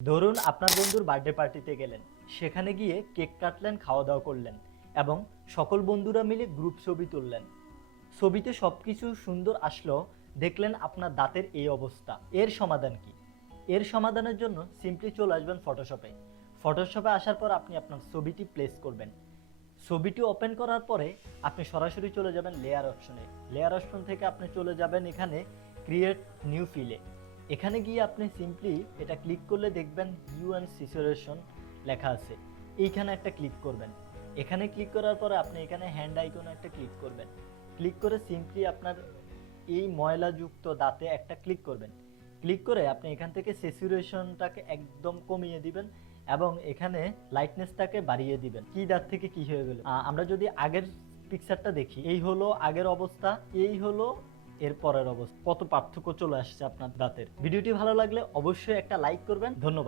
ধরুন আপনার বন্ধুর বার্থডে পার্টিতে গেলেন। সেখানে গিয়ে কেক কাটলেন খাওয়া দাওয়া করলেন এবং সকল বন্ধুরা মিলে গ্রুপ ছবি তুললেন। ছবিতে সব কিছু সুন্দর আসলেও দেখলেন আপনার দাঁতের এই অবস্থা। এর সমাধান কি? এর সমাধানের জন্য সিম্পলি চলে আসবেন ফটোশপে ফটোশপে আসার পর আপনি আপনার ছবিটি প্লেস করবেন। ছবিটি ওপেন করার পরে আপনি সরাসরি চলে যাবেন লেয়ার অপশনে লেয়ার অপশন থেকে আপনি চলে যাবেন এখানে ক্রিয়েট নিউ ফিলে এখানে গিয়ে আপনি সিম্পলি এটা ক্লিক করলে দেখবেন হিউ অ্যান্ড সিচুয়েশন লেখা আছে। এইখানে একটা ক্লিক করবেন। এখানে ক্লিক করার পরে আপনি এখানে হ্যান্ড আইকনে একটা ক্লিক করবেন। ক্লিক করে সিম্পলি আপনার এই ময়লাযুক্ত দাঁতে একটা ক্লিক করবেন। ক্লিক করে আপনি এখান থেকে স্যাচুরেশনটাকে একদম কমিয়ে দিবেন এবং এখানে লাইটনেসটাকে বাড়িয়ে দিবেন। কি দাঁত থেকে কি হয়ে গেল? আমরা যদি আগের পিকচারটা দেখি, এই হলো আগের অবস্থা, এই হলো এর পরের অবস্থা। কত পার্থক্য চলে আসছে আপনার দাঁতের। ভিডিওটি ভালো লাগলে অবশ্যই একটা লাইক করবেন। ধন্যবাদ।